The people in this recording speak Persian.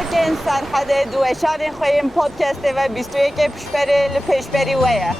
باوکن سرحد دوشان خویم پودکست و 21 پیشبری لپیشبری ویه